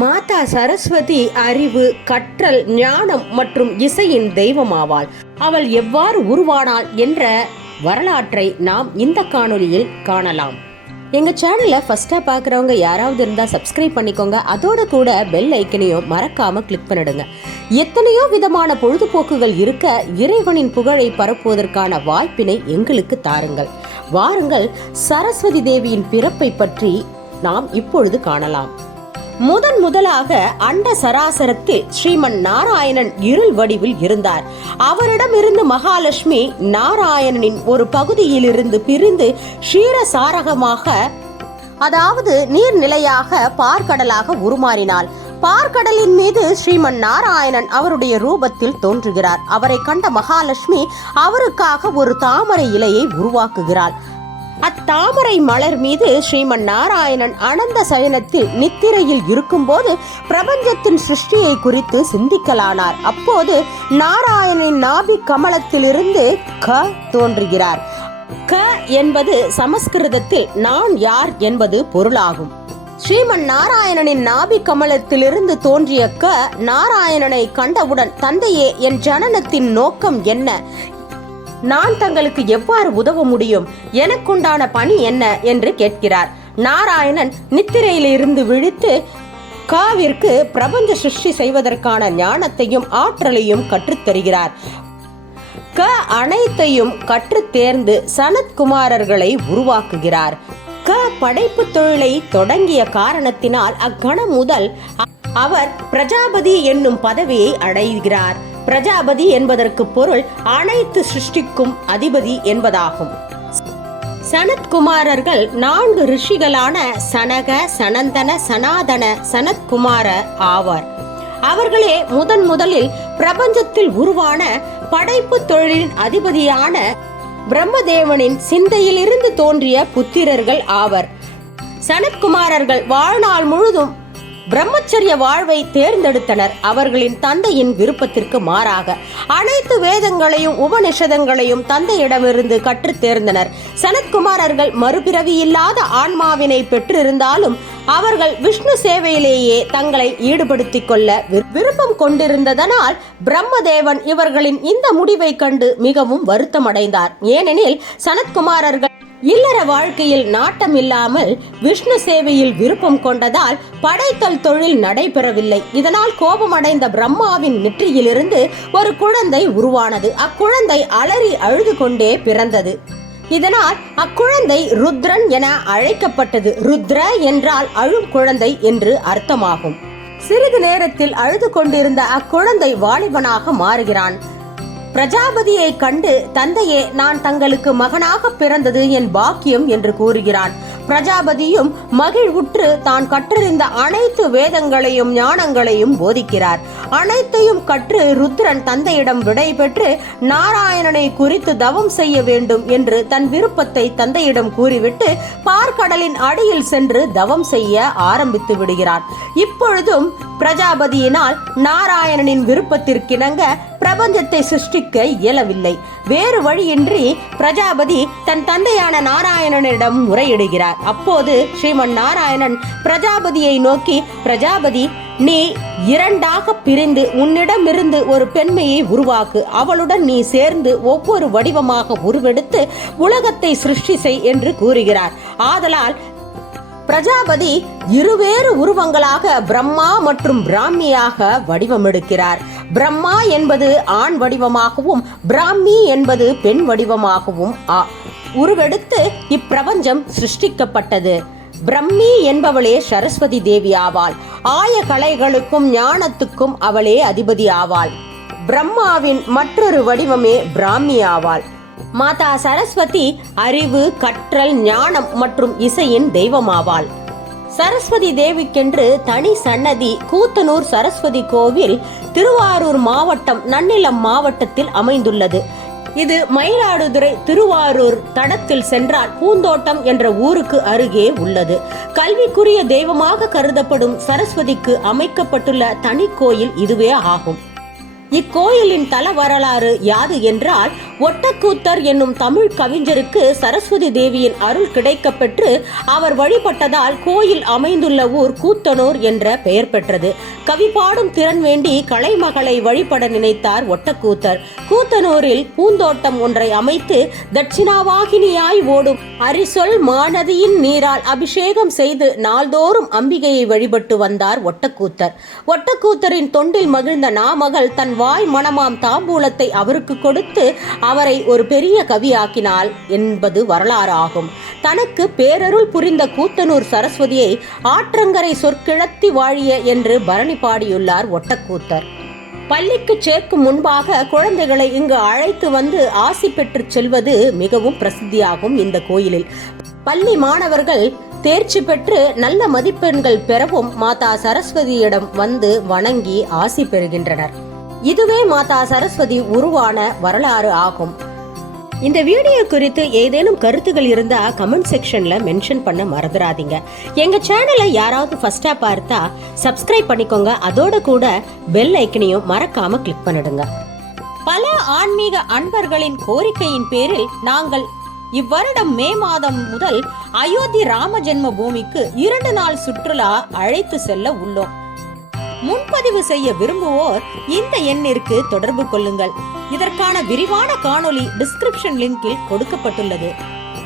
மாதா சரஸ்வதி அறிவு கற்றல் ஞானம் மற்றும் இசையின் தெய்வமாவாள். அவள் எவ்வாறு உருவானாள் என்ற வரலாற்றை நாம் இந்த காணொலியில் காணலாம். எங்க சேனலை ஃபர்ஸ்டா பார்க்குறவங்க யாராவது இருந்தா சப்ஸ்கிரைப் பண்ணிக்கோங்க. அதோட கூட பெல் ஐக்கனையும் மறக்காம கிளிக் பண்ணிடுங்க. எத்தனையோ விதமான பொழுதுபோக்குகள் இருக்க இறைவனின் புகழை பரப்புவதற்கான வாய்ப்பினை எங்களுக்கு தாருங்கள். வாருங்கள் சரஸ்வதி தேவியின் பிறப்பை பற்றி நாம் இப்பொழுது காணலாம். முதன் முதலாக அண்ட சராசரத்தில் ஸ்ரீமன் நாராயணன் இருள் வடிவில் இருந்தார். அவரிடமிருந்து மகாலட்சுமி நாராயணனின் ஒரு பகுதியிலிருந்து பிரிந்து க்ஷீரசாரகமாக அதாவது நீர்நிலையாக பார்க்கடலாக உருமாறினாள். பார்க்கடலின் மீது ஸ்ரீமன் நாராயணன் அவருடைய ரூபத்தில் தோன்றுகிறார். அவரை கண்ட மகாலட்சுமி அவருக்காக ஒரு தாமரை இலையை உருவாக்குகிறாள். அத்தாமரை மலர் மீது ஸ்ரீமன் நாராயணன் அனந்த சயனத்தில் நித்திரையில் இருக்கும்போது பிரபஞ்சத்தின் சிருஷ்டியை குறித்து சிந்திக்கலானார். அப்போது நாராயணின் நாபி கமலத்திலிருந்து க தோன்றுகிறார். க என்பது சமஸ்கிருதத்தில் நான் யார் என்பது பொருளாகும். ஸ்ரீமன் நாராயணனின் நாபி கமலத்திலிருந்து தோன்றிய க நாராயணனை கண்டவுடன் தந்தையே என் ஜனனத்தின் நோக்கம் என்ன? நான் தங்களுக்கு எவ்வாறு உதவ முடியும்? எனக்குண்டான பணி என்ன? என்று கேட்கிறார். நாராயணன் நித்திரையிலிருந்து விழித்து காவிற்கு பிரபஞ்ச சிருஷ்டி செய்வதற்கான ஞானத்தையும் ஆற்றலையும் கற்றுத்தருகிறார். க அனைத்தையும் கற்றுத் தேர்ந்து சனத்குமாரர்களை உருவாக்குகிறார். க படைப்பு தொழிலை தொடங்கிய காரணத்தினால் அக்கணம் முதல் அவர் பிரஜாபதி என்னும் பதவியை அடைகிறார். பிரஜாபதி என்பதற்கு பொருள் அனைத்து சிருஷ்டிக்கும் அதிபதி என்பதாகும். சனத்குமாரர்கள் நான்கு ரிஷிகளான சனக சனந்தன சனாதன சனத்குமார ஆவார். அவர்களே முதன் முதலில் பிரபஞ்சத்தில் உருவான படைப்பு தொழிலின் அதிபதியான பிரம்மதேவனின் சிந்தையிலிருந்து தோன்றிய புத்திரர்கள் ஆவர். சனத்குமாரர்கள் வாழ்நாள் முழுதும் பிரம்மச்சரிய வாழ்வை தேர்ந்தெடுத்தனர். அவர்களின் தந்தையின் விருப்பத்திற்கு மாறாக அனைத்து வேதங்களையும் உபனிஷதங்களையும் தந்தையிடமிருந்து கற்றுத் தேர்ந்தனர். சனத்குமாரர்கள் மறுபிறவி இல்லாத ஆன்மாவினை பெற்றிருந்தாலும் அவர்கள் விஷ்ணு சேவையிலேயே தங்களை ஈடுபடுத்திக் கொள்ள விரு- விருப்பம் கொண்டிருந்ததனால் பிரம்மதேவன் இவர்களின் இந்த முடிவை கண்டு மிகவும் வருத்தமடைந்தார். ஏனெனில் சனத்குமாரர்கள் இல்லற வாழ்க்கையில் நாட்டம் இல்லாமல் விஷ்ணு சேவையில் விருப்பம் கொண்டதால் படைத்தல் தொழில் நடைபெறவில்லை. இதனால் கோபமடைந்த பிரம்மாவின் நெற்றியிலிருந்து ஒரு குழந்தை உருவானது. அக்குழந்தை அலறி அழுது கொண்டே பிறந்தது. இதனால் அக்குழந்தை ருத்ரன் என அழைக்கப்பட்டது. ருத்ர என்றால் அழும் குழந்தை என்று அர்த்தமாகும். சிறிது நேரத்தில் அழுது கொண்டிருந்த அக்குழந்தை வாலிபனாக மாறுகிறான். பிரஜாபதியை கண்டு தந்தையே நான் தங்களுக்கு மகனாக பிறந்தது என் பாக்கியம் என்று கூறுகிறான். பிரஜாபதியும் மகிழ்வுற்று தான் கற்றறிந்த அனைத்து வேதங்களையும் ஞானங்களையும் போதிக்கிறார். அனைத்தையும் கற்று ருத்ரன் தந்தையிடம் விடை பெற்று நாராயணனை குறித்து தவம் செய்ய வேண்டும் என்று தன் விருப்பத்தை தந்தையிடம் கூறிவிட்டு பார்க்கடலின் அடியில் சென்று தவம் செய்ய ஆரம்பித்து விடுகிறான். இப்பொழுதும் பிரஜாபதியினால் நாராயணனின் விருப்பத்திற்கிணங்க பிரபஞ்சத்தை சிருஷ்டிக்க இயலவில்லை. வேறு வழியின்றி பிரஜாபதி தன் தந்தையான நாராயணனிடம் முறையிடுகிறார். அப்போது ஸ்ரீமன் நாராயணன் பிரஜாபதியை நோக்கி பிரஜாபதி நீ இரண்டாக பிரிந்து உன்னிடமிருந்து ஒரு பெண்மையை உருவாக்கு. அவளுடன் நீ சேர்ந்து ஒவ்வொரு வடிவமாக உருவெடுத்து உலகத்தை சிருஷ்டி செய் என்று கூறுகிறார். ஆதலால் பிரஜாபதி இருவேறு உருவங்களாக பிரம்மா மற்றும் பிராமியாக வடிவமெடுக்கிறார். பிரம்மா என்பது ஆண் வடிவமாகவும் பிராமி என்பது பெண் வடிவமாகவும் ஆ- உருவெடுத்து இப்பிரபஞ்சம் சிருஷ்டிக்கப்பட்டது. பிரம்மி என்பவளே சரஸ்வதி தேவி ஆவாள். ஆய கலைகளுக்கும் ஞானத்துக்கும் அவளே அதிபதி ஆவாள். பிரம்மாவின் மற்றொரு வடிவமே பிராமி ஆவாள். மாதா சரஸ்வதி அறிவு கற்றல் ஞானம் மற்றும் இசையின் தெய்வமாவாள். சரஸ்வதி தேவிக்கென்று தனி சன்னதி கூத்தனூர் சரஸ்வதி கோவில் திருவாரூர் மாவட்டம் நன்னிலம் மாவட்டத்தில் அமைந்துள்ளது. இது மயிலாடுதுறை திருவாரூர் தடத்தில் சென்றால் பூந்தோட்டம் என்ற ஊருக்கு அருகே உள்ளது. கல்விக்குரிய தெய்வமாக கருதப்படும் சரஸ்வதிக்கு அமைக்கப்பட்டுள்ள தனி கோயில் இதுவே ஆகும். இக்கோயிலின் தல வரலாறு யாது என்றால் ஒட்டக்கூத்தர் என்னும் தமிழ் கவிஞருக்கு சரஸ்வதி தேவியின் அருள் கிடைக்க பெற்று அவர் வழிபட்டதால் கோயில் அமைந்துள்ள ஊர் கூத்தனூர் என்ற பெயர் பெற்றது. கவி பாடும் திறன் வேண்டி கலைமகளை வழிபட நினைத்தார் ஒட்டக்கூத்தர். கூத்தனூரில் பூந்தோட்டம் ஒன்றை அமைத்து தட்சிணாவாகினியாய் ஓடும் அரிசொல் மாநதியின் நீரால் அபிஷேகம் செய்து நாள்தோறும் அம்பிகையை வழிபட்டு வந்தார் ஒட்டக்கூத்தர். ஒட்டக்கூத்தரின் தொண்டில் மகிழ்ந்த நாமகள் தன் வாய் மணமாம் தாம்பூலத்தை அவருக்கு கொடுத்து அவரை ஒரு பெரிய கவியாக்கினாள் என்பது வரலாறு ஆகும் தனக்கு பேரருள் புரிந்த கூத்தனூர் சரஸ்வதியை ஆற்றங்கரை சொற்கிழத்தி வாழிய என்று பரணி பாடியுள்ளார் ஒட்டக்கூத்தர். பள்ளிக்கு சேர்க்கும் முன்பாக குழந்தைகளை இங்கு அழைத்து வந்து ஆசி பெற்று செல்வது மிகவும் பிரசித்தியாகும் இந்த கோயிலில். பள்ளி மாணவர்கள் தேர்ச்சி பெற்று நல்ல மதிப்பெண்கள் பெறவும் மாதா சரஸ்வதியிடம் வந்து வணங்கி ஆசி பெறுகின்றனர். இதுவே மாதா சரஸ்வதி உருவான வரலாறு ஆகும். இந்த வீடியோ குறித்து ஏதேனும் கருத்துகள் இருந்தா கமெண்ட் செக்ஷன்ல மென்ஷன் பண்ண மறந்துடாதீங்க எங்க சேனலை யாராவது ஃபர்ஸ்டா பார்த்தா சப்ஸ்கிரைப் பண்ணிக்கோங்க. அதோட கூட பெல் ஐக்கனையும் மறக்காம கிளிக் பண்ணிடுங்க. பல ஆன்மீக அன்பர்களின் கோரிக்கையின் பேரில் நாங்கள் இவ்வருடம் மே மாதம் முதல் அயோத்தி ராம ஜென்ம பூமிக்கு இரண்டு நாள் சுற்றுலா அழைத்து செல்ல உள்ளோம். முன்பதிவு செய்ய விரும்புவோர் இந்த எண்ணிற்கு தொடர்பு கொள்ளுங்கள். இதற்கான விரிவான காணொளி டிஸ்கிரிப்ஷன் லிங்கில் கொடுக்கப்பட்டுள்ளது.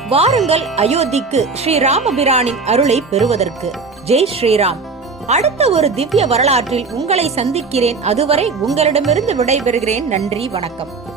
வாருங்கள் அயோத்திக்கு ஸ்ரீ ராமபிரானின் அருளை பெறுவதற்கு. ஜெய் ஸ்ரீராம். அடுத்த ஒரு திவ்ய வரலாற்றில் உங்களை சந்திக்கிறேன். அதுவரை உங்களிடமிருந்து விடைபெறுகிறேன். நன்றி வணக்கம்.